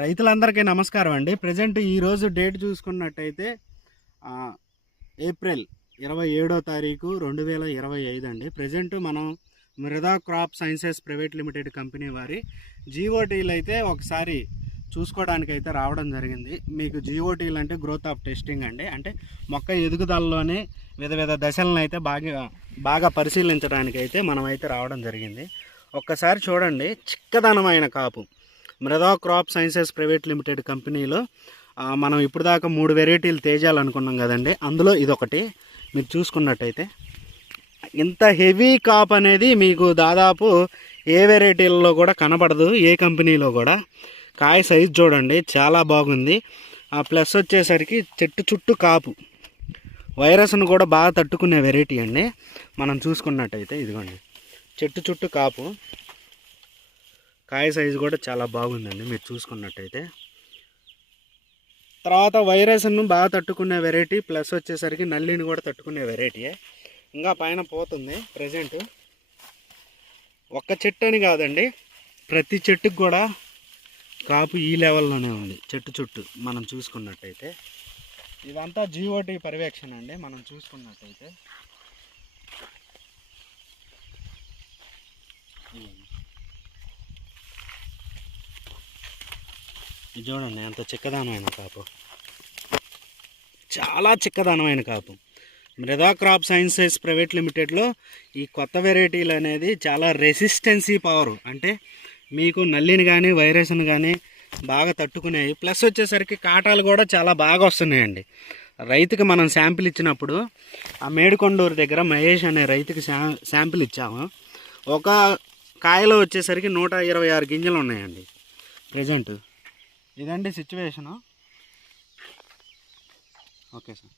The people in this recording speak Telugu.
రైతులందరికీ నమస్కారం అండి. ప్రజెంట్ ఈరోజు డేట్ చూసుకున్నట్టయితే ఏప్రిల్ 27వ తారీఖు 2025 అండి. ప్రజెంట్ మనం Mrida crop sciences private limited company వారి జీఓటీలు అయితే ఒకసారి చూసుకోవడానికి అయితే రావడం జరిగింది. మీకు జీఓటీలు అంటే గ్రోత్ ఆఫ్ టెస్టింగ్ అండి. అంటే మొక్క ఎదుగుదలలోనే వివిధ దశలను అయితే బాగా పరిశీలించడానికి అయితే మనం అయితే రావడం జరిగింది. ఒక్కసారి చూడండి, చిక్కదనమైన కాపు మృదా క్రాప్ సైన్సెస్ ప్రైవేట్ లిమిటెడ్ కంపెనీలో మనం ఇప్పుడు దాకా 3 వెరైటీలు తేజాలు అనుకున్నాం కదండి. అందులో ఇదొకటి. మీరు చూసుకున్నట్టయితే ఇంత హెవీ కాప్ అనేది మీకు దాదాపు ఏ వెరైటీలలో కూడా కనబడదు, ఏ కంపెనీలో కూడా. కాయ సైజ్ చూడండి, చాలా బాగుంది. ప్లస్ వచ్చేసరికి చెట్టు చుట్టూ కాపు, వైరస్ను కూడా బాగా తట్టుకునే వెరైటీ అండి. మనం చూసుకున్నట్టయితే ఇదిగోండి, చెట్టు చుట్టూ కాపు, కాయ సైజు కూడా చాలా బాగుందండి. మీరు చూసుకున్నట్టయితే తర్వాత వైరస్ను బాగా తట్టుకునే వెరైటీ, ప్లస్ వచ్చేసరికి నల్లిని కూడా తట్టుకునే వెరైటీయే. ఇంకా పైన పోతుంది. ప్రజెంట్ ఒక్క చెట్టు అని కాదండి, ప్రతి చెట్టుకు కూడా కాపు ఈ లెవెల్లోనే ఉంది చెట్టు చుట్టూ. మనం చూసుకున్నట్టయితే ఇదంతా జీఓటీ పర్యవేక్షణ అండి. మనం చూసుకున్నట్టయితే ఇది చూడండి, ఎంత చిక్కదనమైన కాపు, చాలా చిక్కదనమైన కాపు. మృదా క్రాప్ సైన్సెస్ ప్రైవేట్ లిమిటెడ్లో ఈ కొత్త వెరైటీలు అనేది చాలా రెసిస్టెన్సీ పవర్, అంటే మీకు నల్లిని కానీ వైరస్ని కానీ బాగా తట్టుకునేవి. ప్లస్ వచ్చేసరికి కాటాలు కూడా చాలా బాగా వస్తున్నాయండి. రైతుకి మనం శాంపిల్ ఇచ్చినప్పుడు ఆ మేడికొండూరు దగ్గర మహేష్ అనే రైతుకి శాంపిల్ ఇచ్చాము. ఒక కాయలో వచ్చేసరికి 126 గింజలు ఉన్నాయండి. ప్రజెంట్ ఇదండి సిచ్యువేషను. Okay sir.